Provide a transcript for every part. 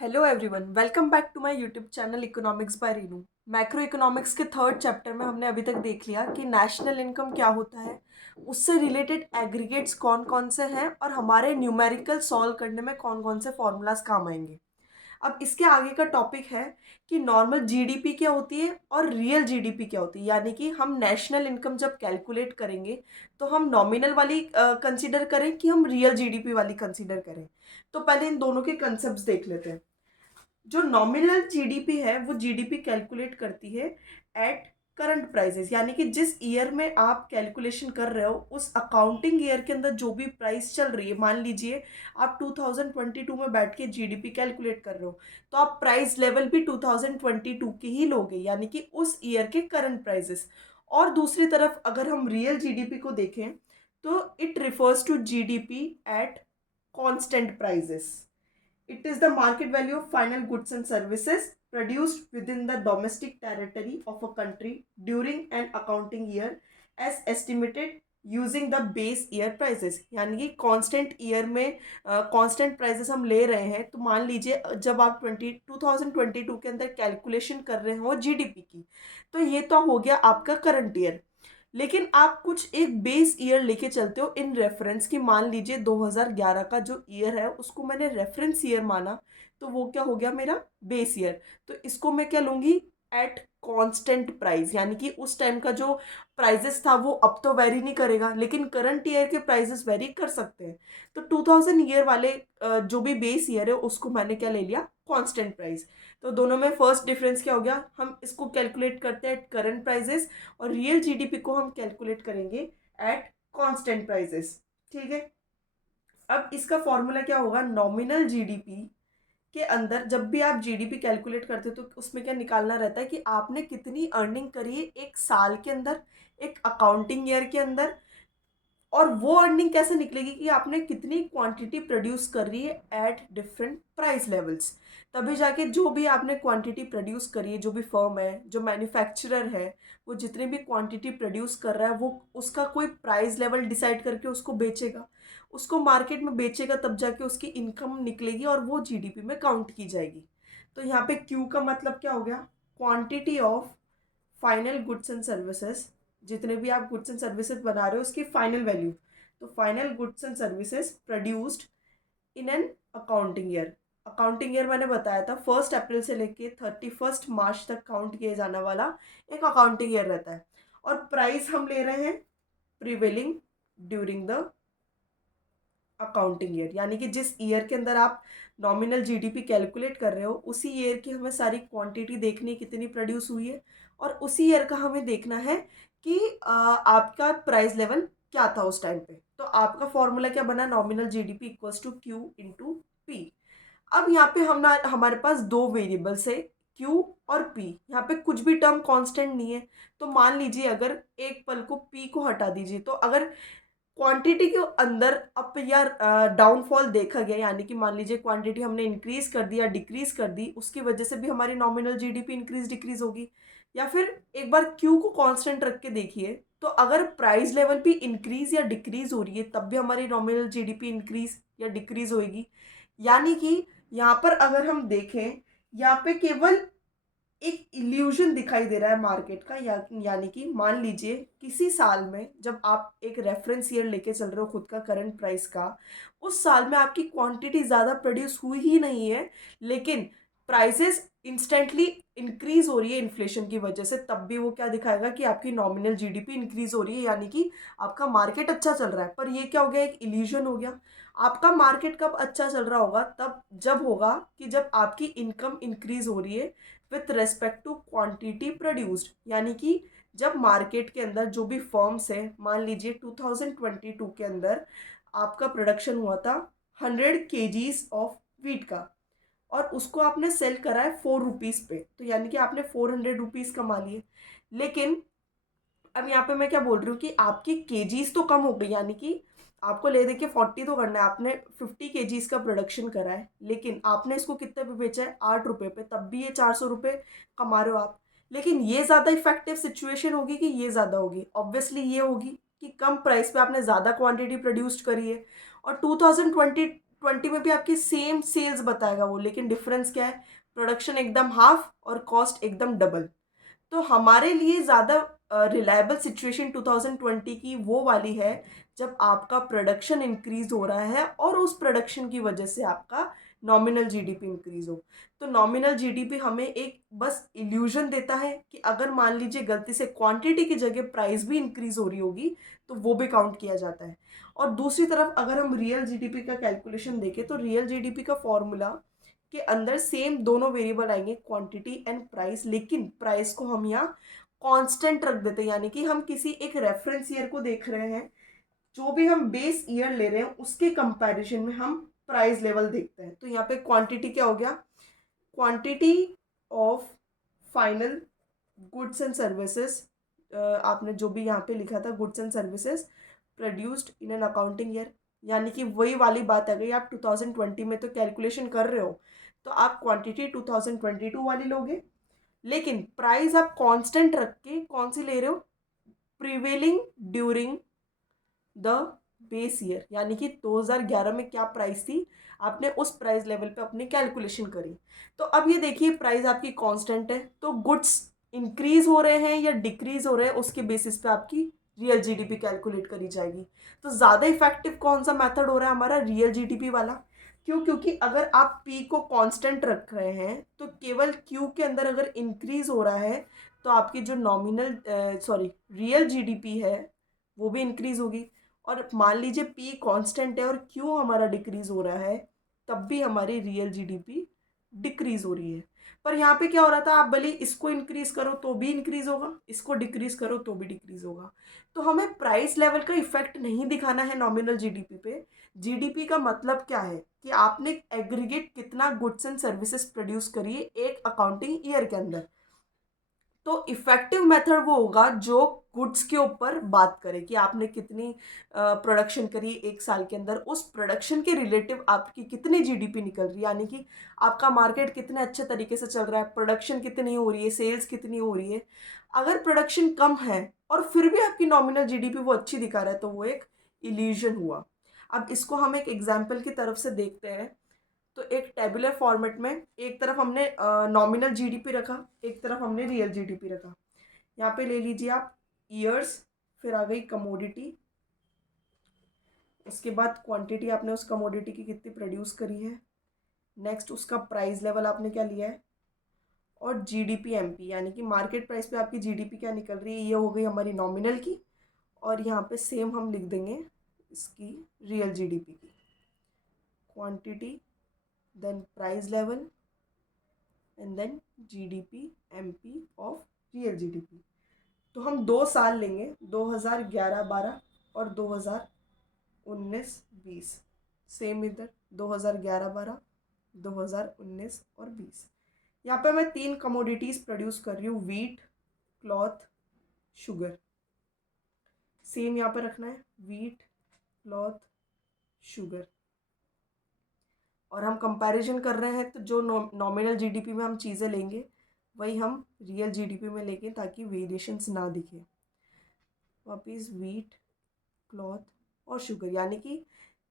Hello everyone, welcome back to my YouTube channel economics by Reenu. Macro economics के third chapter में हमने अभी तक देख लिया कि नेशनल इनकम क्या होता है, उससे रिलेटेड एग्रीगेट्स कौन कौन से हैं और हमारे न्यूमेरिकल सॉल्व करने में कौन कौन से फॉर्मूलाज काम आएंगे। अब इसके आगे का टॉपिक है कि नॉर्मल जीडीपी क्या होती है और रियल जीडीपी क्या होती है, यानी कि हम नेशनल इनकम जब कैलकुलेट करेंगे तो हम नॉमिनल वाली कंसीडर करें कि हम रियल जीडीपी वाली कंसीडर करें। तो पहले इन दोनों के कंसेप्ट देख लेते हैं। जो नॉमिनल जीडीपी है वो जीडीपी कैलकुलेट करती है एट करंट प्राइसेस, यानी कि जिस ईयर में आप कैलकुलेशन कर रहे हो उस अकाउंटिंग ईयर के अंदर जो भी प्राइस चल रही है। मान लीजिए आप 2022 में बैठ के जीडीपी कैलकुलेट कर रहे हो, तो आप प्राइस लेवल भी 2022 की ही लोगे, यानी कि उस ईयर के करंट प्राइसेस। और दूसरी तरफ अगर हम रियल जीडीपी को देखें तो it refers to GDP at constant prices. It is the market value of final goods and services produced within the domestic territory of a country during an accounting year as estimated using the base year prices, यानी कि constant year में constant prices हम ले रहे हैं। तो मान लीजिए जब आप 2022 के अंदर कैलकुलेशन कर रहे हो जीडीपी की, तो ये तो हो गया आपका करंट ईयर। लेकिन आप कुछ एक बेस ईयर लेके चलते हो इन रेफरेंस की। मान लीजिए 2011 का जो ईयर है उसको मैंने रेफरेंस ईयर माना, तो वो क्या हो गया मेरा बेस ईयर। तो इसको मैं क्या लूंगी एट कांस्टेंट प्राइस, यानी कि उस टाइम का जो प्राइजेस था वो अब तो वेरी नहीं करेगा, लेकिन करंट ईयर के प्राइजेस वेरी कर सकते हैं। तो 2000 ईयर वाले जो भी बेस ईयर है उसको मैंने क्या ले लिया कांस्टेंट प्राइस। तो दोनों में फर्स्ट डिफरेंस क्या हो गया, हम इसको कैलकुलेट करते हैं एट करंट प्राइजेस और रियल जीडीपी को हम कैलकुलेट करेंगे एट कांस्टेंट प्राइसेस। ठीक है। अब इसका फॉर्मूला क्या होगा, नॉमिनल जीडीपी के अंदर जब भी आप जीडीपी कैलकुलेट करते हो तो उसमें क्या निकालना रहता है कि आपने कितनी अर्निंग करी है एक साल के अंदर, एक अकाउंटिंग ईयर के अंदर। और वो अर्निंग कैसे निकलेगी कि आपने कितनी क्वांटिटी प्रोड्यूस कर रही है एट डिफरेंट प्राइस लेवल्स। तभी जाके जो भी आपने क्वांटिटी प्रोड्यूस करी है, जो भी फर्म है, जो मैन्युफैक्चरर है, वो जितनी भी क्वांटिटी प्रोड्यूस कर रहा है वो उसका कोई प्राइस लेवल डिसाइड करके उसको बेचेगा, उसको मार्केट में बेचेगा, तब जाके उसकी इनकम निकलेगी और वो जीडीपी में काउंट की जाएगी। तो यहाँ पे क्यू का मतलब क्या हो गया, quantity of final goods and services. जितने भी आप गुड्स एंड सर्विसेज बना रहे हो उसकी फाइनल वैल्यू। तो final goods and services produced in an accounting year. Accounting year मैंने बताया था 1 अप्रैल से लेके 31 मार्च तक काउंट किए जाने वाला एक अकाउंटिंग ईयर रहता है। और प्राइस हम ले रहे हैं prevailing during the accounting year, यानी कि जिस ईयर के अंदर आप नॉमिनल जीडीपी कैलकुलेट कर रहे हो उसी ईयर की हमें सारी क्वांटिटी देखनी है कितनी प्रोड्यूस हुई है, और उसी ईयर का हमें देखना है कि आपका प्राइस लेवल क्या था उस टाइम पे। तो आपका फॉर्मूला क्या बना, nominal GDP equals to Q into P. अब यहाँ पे हम ना हमारे पास दो वेरिएबल्स है Q और P। यहाँ पे कुछ भी टर्म कांस्टेंट नहीं है। तो मान लीजिए अगर एक पल को P को हटा दीजिए, तो अगर क्वांटिटी के अंदर अप या डाउनफॉल देखा गया, यानी कि मान लीजिए क्वांटिटी हमने इंक्रीज कर दी या डिक्रीज कर दी, उसकी वजह से भी हमारी नॉमिनल जीडीपी इंक्रीज डिक्रीज होगी। या फिर एक बार क्यू को कांस्टेंट रख के देखिए, तो अगर प्राइस लेवल भी इंक्रीज या डिक्रीज हो रही है तब भी हमारी नॉमिनल जीडीपी इंक्रीज या डिक्रीज होगी। यानी कि यहाँ पर अगर हम देखें, यहाँ पे केवल एक इल्यूजन दिखाई दे रहा है मार्केट का। यानी कि मान लीजिए किसी साल में जब आप एक रेफरेंस ईयर लेके चल रहे हो खुद का करंट प्राइस का, उस साल में आपकी क्वांटिटी ज़्यादा प्रोड्यूस हुई ही नहीं है, लेकिन प्राइसेस इंस्टेंटली इंक्रीज हो रही है इन्फ्लेशन की वजह से, तब भी वो क्या दिखाएगा कि आपकी नॉमिनल जीडीपी इंक्रीज हो रही है, यानी कि आपका मार्केट अच्छा चल रहा है। पर ये क्या हो गया, एक इल्यूजन हो गया। आपका मार्केट कब अच्छा चल रहा होगा, तब जब होगा कि जब आपकी इनकम इंक्रीज हो रही है with respect to quantity produced, यानी कि जब मार्केट के अंदर जो भी फर्म्स है, मान लीजिए 2022 के अंदर आपका प्रोडक्शन हुआ था 100 kgs ऑफ वीट का, और उसको आपने सेल करा है 4 रुपीज़ पे, तो यानी कि आपने 400 रुपीज़ कमा लिए। लेकिन अब यहाँ पे मैं क्या बोल रही हूँ कि आपकी केजीज तो कम हो गई, यानी कि आपको ले दे के 40 तो करना है, आपने 50 kgs का प्रोडक्शन करा है, लेकिन आपने इसको कितने पे बेचा है, 8 रुपये पे, तब भी ये 400 रुपये कमा रहे हो आप। लेकिन ये ज़्यादा इफेक्टिव सिचुएशन होगी कि ये ज़्यादा होगी, ऑब्वियसली ये होगी कि कम प्राइस पे आपने ज़्यादा क्वांटिटी प्रोड्यूस्ड करी है। और 2020 20 में भी आपकी सेम सेल्स बताएगा वो, लेकिन डिफरेंस क्या है, प्रोडक्शन एकदम हाफ और कॉस्ट एकदम डबल। तो हमारे लिए ज़्यादा रिलायबल सिचुएशन 2020 की वो वाली है जब आपका प्रोडक्शन इंक्रीज हो रहा है और उस प्रोडक्शन की वजह से आपका नॉमिनल जीडीपी इंक्रीज हो। तो नॉमिनल जीडीपी हमें एक बस इल्यूजन देता है कि अगर मान लीजिए गलती से क्वांटिटी की जगह प्राइस भी इंक्रीज हो रही होगी तो वो भी काउंट किया जाता है। और दूसरी तरफ अगर हम रियल जीडीपी का कैलकुलेशन देखें तो रियल जीडीपी का फॉर्मूला के अंदर सेम दोनों वेरिएबल आएंगे, क्वांटिटी एंड प्राइस, लेकिन प्राइस को हम यहाँ कांस्टेंट रख देते हैं, यानी कि हम किसी एक रेफरेंस ईयर को देख रहे हैं, जो भी हम बेस ईयर ले रहे हैं उसके कंपैरिजन में हम प्राइस लेवल देखते हैं। तो यहाँ पे क्वांटिटी क्या हो गया, quantity of final goods and services, आपने जो भी यहाँ पे लिखा था goods and services produced in an accounting year, यानी कि वही वाली बात आ गई, आप 2020 में तो कैलकुलेशन कर रहे हो तो आप क्वांटिटी 2022 वाली लोगे, लेकिन प्राइस आप कांस्टेंट रख के कौन सी ले रहे हो, prevailing during the base year, यानी कि 2011 में क्या प्राइस थी आपने उस प्राइस लेवल पे अपनी कैलकुलेशन करी। तो अब ये देखिए प्राइस आपकी कांस्टेंट है तो गुड्स इंक्रीज हो रहे हैं या डिक्रीज हो रहे हैं उसके बेसिस पे आपकी रियल जीडीपी कैलकुलेट करी जाएगी। तो ज़्यादा इफेक्टिव कौन सा मेथड हो रहा है हमारा, रियल जीडीपी वाला। क्यों, क्योंकि अगर आप पी को कांस्टेंट रख रहे हैं तो केवल क्यू के अंदर अगर इंक्रीज हो रहा है तो आपकी जो नॉमिनल रियल जीडीपी है वो भी इंक्रीज होगी। और मान लीजिए पी कांस्टेंट है और क्यू हमारा डिक्रीज हो रहा है तब भी हमारी रियल जीडीपी डिक्रीज हो रही है। पर यहाँ पे क्या हो रहा था, आप भले इसको इंक्रीज करो तो भी इंक्रीज होगा, इसको डिक्रीज करो तो भी डिक्रीज होगा। तो हमें प्राइस लेवल का इफेक्ट नहीं दिखाना है नॉमिनल जीडीपी पे। जीडीपी का मतलब क्या है कि आपने एग्रीगेट कितना गुड्स एंड सर्विसेज प्रोड्यूस करी है एक अकाउंटिंग ईयर के अंदर। तो इफेक्टिव मेथड वो होगा जो गुड्स के ऊपर बात करे कि आपने कितनी प्रोडक्शन करी एक साल के अंदर, उस प्रोडक्शन के रिलेटिव आपकी कितनी जीडीपी निकल रही है, यानी कि आपका मार्केट कितने अच्छे तरीके से चल रहा है, प्रोडक्शन कितनी हो रही है, सेल्स कितनी हो रही है। अगर प्रोडक्शन कम है और फिर भी आपकी नॉमिनल जीडीपी वो अच्छी दिखा रहा है तो वो एक इल्यूजन हुआ। अब इसको हम एक एग्जाम्पल की तरफ से देखते हैं। तो एक टेबुलर फॉर्मेट में एक तरफ हमने नॉमिनल जीडीपी रखा, एक तरफ हमने रियल जीडीपी रखा। यहाँ पे ले लीजिए आप ईयर्स, फिर आ गई कमोडिटी, उसके बाद क्वांटिटी आपने उस कमोडिटी की कितनी प्रोड्यूस करी है, नेक्स्ट उसका प्राइस लेवल आपने क्या लिया है, और जीडीपी एमपी यानी कि मार्केट प्राइस पे आपकी जीडीपी क्या निकल रही है, ये हो गई हमारी नॉमिनल की। और यहाँ पे सेम हम लिख देंगे इसकी रियल जीडीपी की, quantity then price level and then GDP MP of real GDP. तो हम 2 साल लेंगे, 2011-12 और 2019-20। सेम इधर 2011-12, 2019 और 20। यहाँ पे मैं 3 कमोडिटीज़ प्रोड्यूस कर रही हूँ, वीट, क्लॉथ, शुगर। सेम यहाँ पे रखना है, वीट, क्लॉथ, शुगर। और हम कंपैरिजन कर रहे हैं तो जो नॉमिनल जीडीपी में हम चीज़ें लेंगे वही हम रियल जीडीपी में लेंगे ताकि वेरिएशंस ना दिखे। वापिस वीट, क्लॉथ और शुगर, यानी कि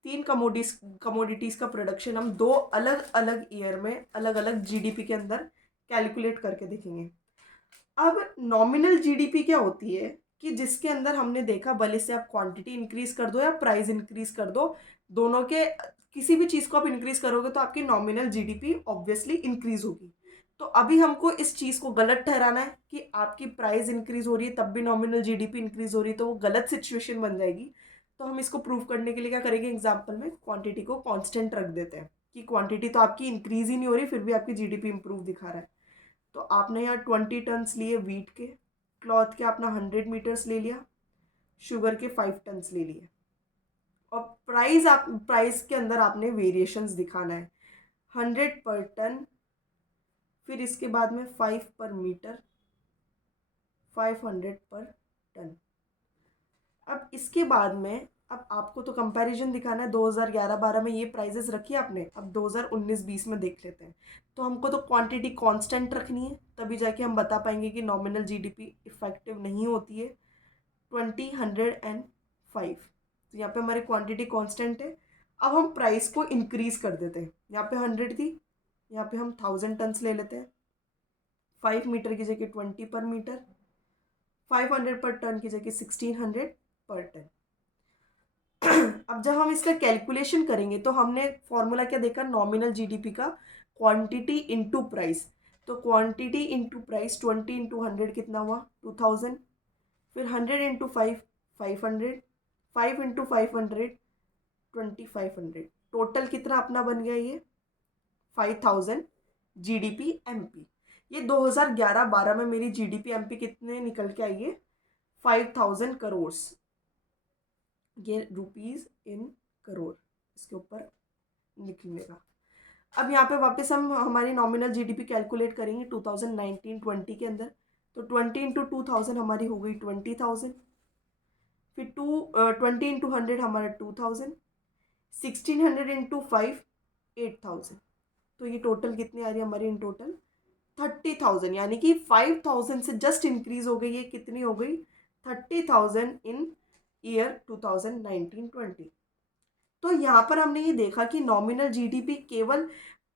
3 कमोडिटीज़ का प्रोडक्शन हम 2 अलग अलग ईयर में अलग अलग जीडीपी के अंदर कैलकुलेट करके देखेंगे। अब नॉमिनल जीडीपी क्या होती है कि जिसके अंदर हमने देखा भले से आप क्वांटिटी इंक्रीज कर दो या प्राइस इंक्रीज कर दो, दोनों के किसी भी चीज़ को आप इंक्रीज करोगे तो आपकी नॉमिनल जीडीपी ऑब्वियसली इंक्रीज होगी। तो अभी हमको इस चीज़ को गलत ठहराना है कि आपकी प्राइस इंक्रीज हो रही है तब भी नॉमिनल जीडीपी इंक्रीज हो रही है, तो वो गलत सिचुएशन बन जाएगी। तो हम इसको प्रूव करने के लिए क्या करेंगे, एग्जाम्पल में क्वांटिटी को कांस्टेंट रख देते हैं कि क्वांटिटी तो आपकी इंक्रीज ही नहीं हो रही फिर भी आपकी जीडीपी इंप्रूव दिखा रहा है। तो आपने यहाँ 20 टन्स लिए वीट के, क्लॉथ के अपना 100 मीटर्स ले लिया, शुगर के 5 टन्स ले लिए। और प्राइस के अंदर आपने वेरिएशंस दिखाना है, 100 पर टन, फिर इसके बाद में 5 पर मीटर, 500 पर टन। अब इसके बाद में अब आपको तो कंपैरिजन दिखाना है, 2011-12 में ये प्राइजेस रखी आपने, अब 2019-20 में देख लेते हैं। तो हमको तो क्वांटिटी कांस्टेंट रखनी है तभी जाके हम बता पाएंगे कि नॉमिनल जीडीपी इफेक्टिव नहीं होती है। 20, 100 एंड 5, तो यहाँ पे हमारी क्वांटिटी कांस्टेंट है। अब हम प्राइस को इंक्रीज कर देते हैं। यहाँ पे 100 थी, यहाँ पे हम 1000 टन्स ले लेते हैं। 5 मीटर की जगह 20 पर मीटर, 500 पर टन की जगह 1600 पर टन। अब जब हम इसका कैलकुलेशन करेंगे तो हमने फॉर्मूला क्या देखा, नॉमिनल जीडीपी का क्वांटिटी इनटू प्राइस। तो क्वांटिटी इनटू प्राइस 20 इंटू 100 कितना हुआ 2000, फिर 100 इंटू 5 500, 5 इंटू 500 2500। टोटल कितना अपना बन गया ये 5000 जीडीपी एमपी। ये 2011-12 में मेरी जीडीपी एमपी कितने निकल के आई है 5000 करोड़। ये रुपीज इन करोड़ इसके ऊपर निकलने का। अब यहाँ पे वापस हम हमारी नॉमिनल जीडीपी कैलकुलेट करेंगे 2019-20 के अंदर। तो 20 इंटू 2000 हमारी हो गई 20,000, फिर 20 इंटू 100 हमारा 2000, 1600 इंटू 5 8000। तो ये टोटल कितनी आ रही है हमारी इन टोटल 30,000, यानी कि 5000 से जस्ट इंक्रीज हो गई, ये कितनी हो गई 30,000 इन ईयर 2019-20। तो यहाँ पर हमने ये देखा कि नॉमिनल जीडीपी केवल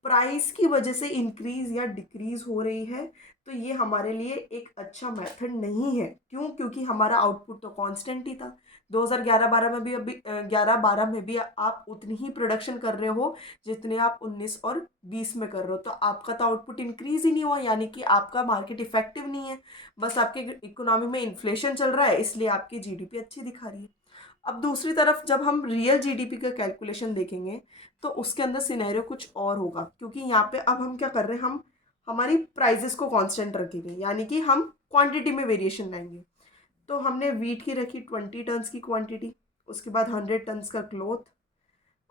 प्राइस की वजह से इंक्रीज या डिक्रीज हो रही है। तो ये हमारे लिए एक अच्छा मेथड नहीं है। क्यों? क्योंकि हमारा आउटपुट तो कांस्टेंट ही था। 2011-12 में भी, अभी 11-12 में भी आप उतनी ही प्रोडक्शन कर रहे हो जितने आप 19 और 20 में कर रहे हो। तो आपका तो आउटपुट इंक्रीज ही नहीं हुआ, यानी कि आपका मार्केट इफेक्टिव नहीं है। बस आपके इकोनॉमी में इन्फ्लेशन चल रहा है, इसलिए आपकी जीडीपी अच्छी दिखा रही है। अब दूसरी तरफ जब हम रियल जीडीपी का कैलकुलेशन देखेंगे तो उसके अंदर सिनेरियो कुछ और होगा, क्योंकि यहाँ पे अब हम क्या कर रहे हैं, हम हमारी प्राइजेस को कांस्टेंट रखेंगे, यानी कि हम क्वांटिटी में वेरिएशन लाएंगे। तो हमने वीट की रखी 20 टन्स की क्वांटिटी, उसके बाद 100 टन्स का क्लोथ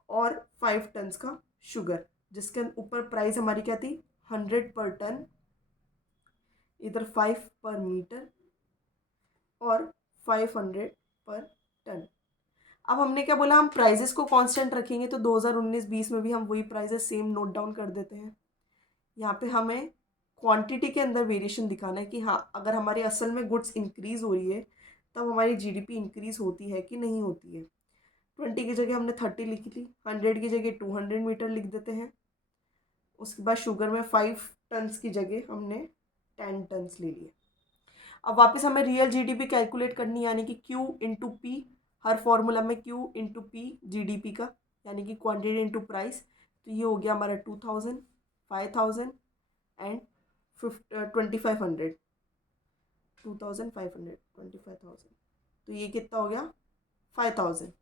और 5 टन्स का शुगर, जिसके ऊपर प्राइस हमारी क्या थी 100 पर टन, इधर 5 पर मीटर और 500 पर टन। अब हमने क्या बोला, हम प्राइजेस को कांस्टेंट रखेंगे, तो 2019-20 में भी हम वही प्राइजेस सेम नोट डाउन कर देते हैं। यहाँ पे हमें क्वांटिटी के अंदर वेरिएशन दिखाना है कि हाँ, अगर हमारी असल में गुड्स इंक्रीज हो रही है तब हमारी जीडीपी इंक्रीज होती है कि नहीं होती है। 20 की जगह हमने 30 लिख ली, 100 की जगह 200 मीटर लिख देते हैं। उसके बाद शुगर में 5 टन्स की जगह हमने 10 टन्स ले लिए। अब वापस हमें रियल जीडीपी कैलकुलेट करनी है, यानी कि Q इंटू पी। हर फॉर्मूला में Q इंटू पी जीडीपी का, यानी कि क्वांटिटी इंटू प्राइस। तो ये हो गया हमारा 2000, 5000 एंड 2500, 2500, 25,000। तो ये कितना हो गया 5000।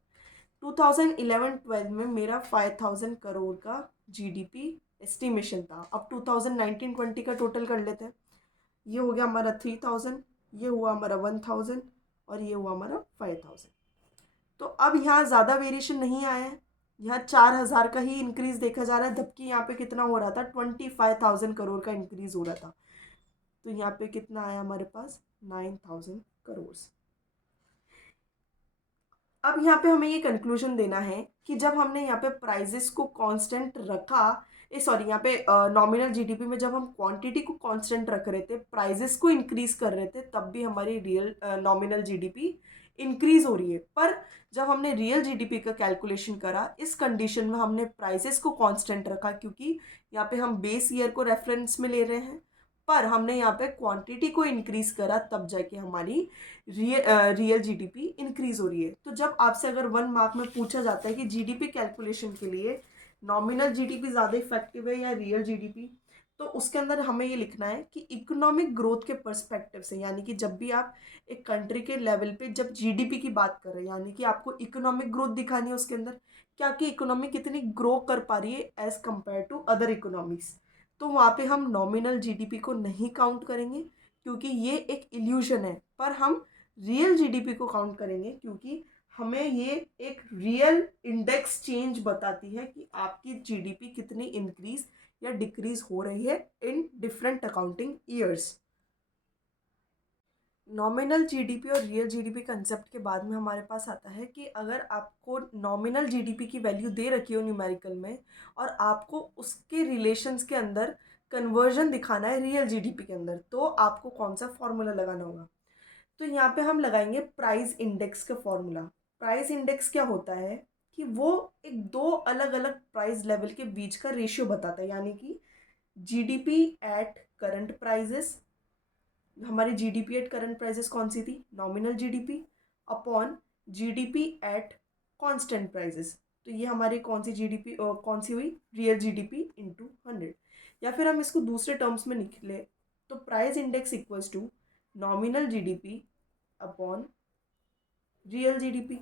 2011-12 में मेरा 5000 करोड़ का जीडीपी एस्टिमेशन था। अब 2019-20 का टोटल कर लेते हैं। ये हो गया हमारा 3000, ये हुआ हमारा 1000 और ये हुआ हमारा 5000। तो अब यहाँ ज़्यादा वेरिएशन नहीं आया है, यहाँ 4000 का ही इंक्रीज देखा जा रहा है, जबकि यहाँ पे कितना हो रहा था 25,000 करोड़ का इंक्रीज हो रहा था। तो यहाँ पे कितना आया हमारे पास 9000 करोड़। अब यहाँ पे हमें ये कंक्लूजन देना है कि जब हमने यहाँ पे प्राइजेस को कांस्टेंट रखा, सॉरी, यहाँ पे नॉमिनल जीडीपी में जब हम क्वांटिटी को कांस्टेंट रख रहे थे, प्राइजेस को इंक्रीज कर रहे थे, तब भी हमारी रियल नॉमिनल जीडीपी इंक्रीज हो रही है। पर जब हमने रियल जीडीपी का कैलकुलेशन करा, इस कंडीशन में हमने प्राइजेस को कांस्टेंट रखा, क्योंकि यहाँ पे हम बेस ईयर को रेफरेंस में ले रहे हैं। पर हमने यहाँ पे क्वांटिटी को इंक्रीज करा, तब जाके हमारी रियल जीडीपी इंक्रीज हो रही है। तो जब आपसे अगर 1 मार्क में पूछा जाता है कि जीडीपी कैलकुलेशन के लिए नॉमिनल जीडीपी ज़्यादा इफेक्टिव है या रियल जीडीपी, तो उसके अंदर हमें ये लिखना है कि इकोनॉमिक ग्रोथ के पर्सपेक्टिव से, यानी कि जब भी आप एक कंट्री के लेवल पे जब जीडीपी की बात कर रहे हैं, यानी कि आपको इकोनॉमिक ग्रोथ दिखानी है उसके अंदर, क्या कि इकोनॉमी कितनी ग्रो कर पा रही है as compare to other economies. तो वहाँ पे हम नॉमिनल जीडीपी को नहीं काउंट करेंगे, क्योंकि ये एक इल्यूजन है। पर हम रियल जीडीपी को काउंट करेंगे, क्योंकि हमें ये एक रियल इंडेक्स चेंज बताती है कि आपकी जीडीपी कितनी इंक्रीज या डिक्रीज हो रही है in different accounting years. Nominal GDP और रियल जीडीपी कंसेप्ट के बाद में हमारे पास आता है कि अगर आपको नॉमिनल जीडीपी की वैल्यू दे रखी हो न्यूमेरिकल में, और आपको उसके रिलेशंस के अंदर कन्वर्जन दिखाना है रियल जीडीपी के अंदर, तो आपको कौन सा फॉर्मूला लगाना होगा। तो यहाँ पे हम लगाएंगे प्राइस इंडेक्स का फॉर्मूला। प्राइस इंडेक्स क्या होता है, कि वो एक दो अलग अलग प्राइस लेवल के बीच का रेशियो बताता है, यानी कि जीडीपी एट करंट प्राइजेस, हमारी जीडीपी एट करंट प्राइजेस कौन सी थी, nominal GDP upon GDP at constant prices. तो ये हमारी कौन सी जीडीपी कौन सी हुई, रियल जीडीपी इंटू 100। या फिर हम इसको दूसरे टर्म्स में निकले तो price index equals to nominal GDP upon real GDP.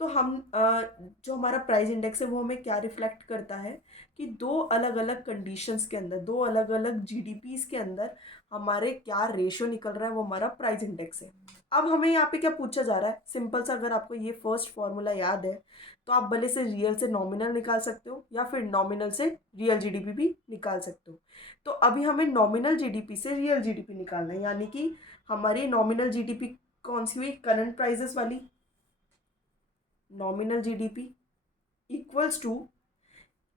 तो हम जो हमारा प्राइस इंडेक्स है वो हमें क्या रिफ्लेक्ट करता है कि दो अलग अलग कंडीशंस के अंदर, दो अलग अलग जीडीपीस के अंदर हमारे क्या रेशियो निकल रहा है, वो हमारा प्राइस इंडेक्स है। अब हमें यहाँ पे क्या पूछा जा रहा है, सिंपल सा, अगर आपको ये फर्स्ट फॉर्मूला याद है तो आप भले से रियल से नॉमिनल निकाल सकते हो या फिर नॉमिनल से रियल जीडीपी भी निकाल सकते हो। तो अभी हमें नॉमिनल जीडीपी से रियल जीडीपी निकालना है, यानी कि हमारी नॉमिनल जीडीपी कौन सी हुई, करंट प्राइजेस वाली, नॉमिनल जीडीपी इक्वल्स टू,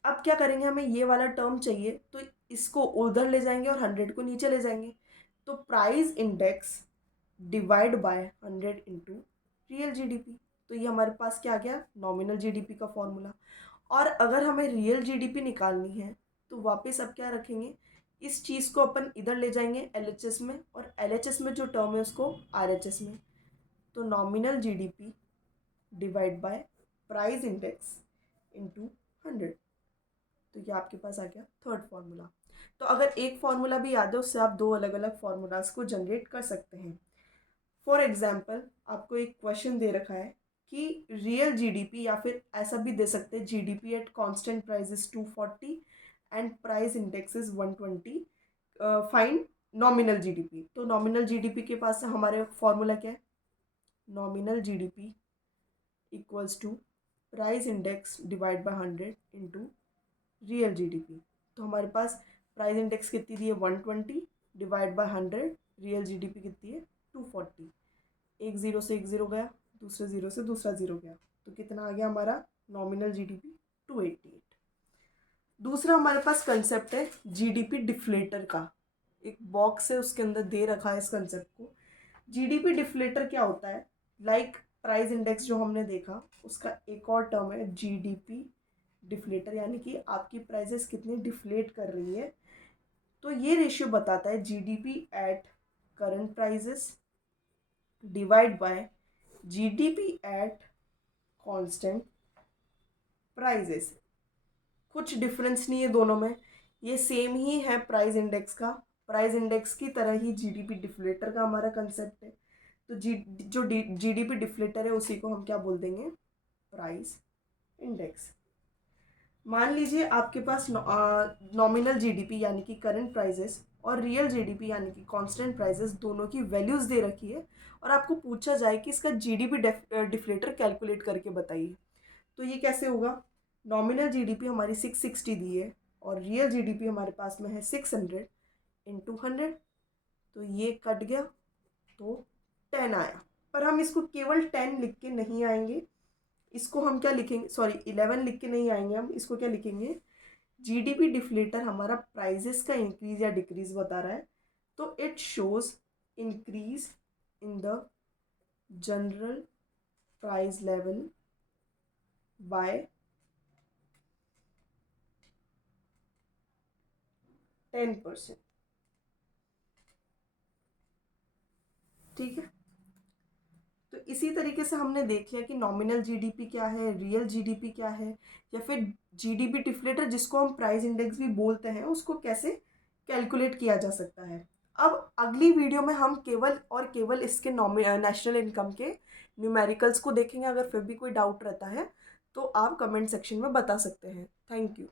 अब क्या करेंगे, हमें ये वाला टर्म चाहिए तो इसको उधर ले जाएंगे और 100 को नीचे ले जाएंगे। तो price index divide by 100 into real GDP. तो ये हमारे पास क्या आ गया, नॉमिनल जीडीपी का फॉर्मूला। और अगर हमें रियल जीडीपी निकालनी है तो वापस अब क्या रखेंगे, इस चीज़ को अपन इधर ले जाएंगे एलएचएस में, और एलएचएस में जो टर्म है उसको आरएचएस में। तो nominal GDP divide by price index into 100। तो ये आपके पास आ गया थर्ड फार्मूला। तो अगर एक फार्मूला भी याद है उससे आप दो अलग अलग फार्मूलाज को जनरेट कर सकते हैं। फॉर एग्जाम्पल आपको एक क्वेश्चन दे रखा है कि रियल जीडीपी, या फिर ऐसा भी दे सकते हैं GDP at constant price is 240 and price index is 120, find nominal GDP. तो नॉमिनल जीडीपी के पास हमारे फॉर्मूला क्या है, nominal GDP equals to price index divide by 100 into real GDP. तो हमारे पास प्राइस इंडेक्स कितनी दी है, 120 डिवाइड बाय 100, रियल जीडीपी कितनी है 240। एक ज़ीरो से एक ज़ीरो गया, दूसरे ज़ीरो से दूसरा ज़ीरो गया, तो कितना आ गया हमारा नॉमिनल जीडीपी 288। दूसरा हमारे पास कंसेप्ट है जीडीपी डिफ्लेटर का, एक बॉक्स है उसके अंदर दे रखा है इस कंसेप्ट को। जीडीपी डिफ्लेटर क्या होता है, लाइक प्राइस इंडेक्स जो हमने देखा उसका एक और टर्म है जीडीपी डिफ्लेटर, यानी कि आपकी प्राइसेस कितनी डिफ्लेट कर रही है। तो ये रेशियो बताता है GDP at current prices divide by GDP at constant prices. कुछ डिफरेंस नहीं है दोनों में, ये सेम ही है प्राइस इंडेक्स का। प्राइस इंडेक्स की तरह ही जीडीपी डिफ्लेटर का हमारा कंसेप्ट है। तो जो जीडीपी डिफ्लेटर है उसी को हम क्या बोल देंगे, प्राइस इंडेक्स। मान लीजिए आपके पास नॉमिनल जीडीपी यानी कि करंट प्राइजेस और रियल जीडीपी यानी कि कांस्टेंट प्राइजेस दोनों की वैल्यूज़ दे रखी है, और आपको पूछा जाए कि इसका जीडीपी डिफ्लेटर कैलकुलेट करके बताइए। तो ये कैसे होगा, नॉमिनल जीडीपी हमारी 660 दी है और रियल जीडीपी हमारे पास में है 600 इंटू 100। तो ये कट गया तो 10 आया, पर हम इसको केवल 10 लिख के नहीं आएंगे, इसको हम क्या लिखेंगे, सॉरी 11 लिख के नहीं आएंगे, हम इसको क्या लिखेंगे, जीडीपी डिफ्लेटर हमारा प्राइजेस का इंक्रीज या डिक्रीज बता रहा है। तो it shows increase in the general price level by 10%। ठीक है, तो इसी तरीके से हमने देख लिया कि नॉमिनल जीडीपी क्या है, रियल जीडीपी क्या है, या फिर जीडीपी डिफ्लेटर जिसको हम प्राइस इंडेक्स भी बोलते हैं उसको कैसे कैलकुलेट किया जा सकता है। अब अगली वीडियो में हम केवल और केवल इसके नेशनल इनकम के न्यूमेरिकल्स को देखेंगे। अगर फिर भी कोई डाउट रहता है तो आप कमेंट सेक्शन में बता सकते हैं। Thank you.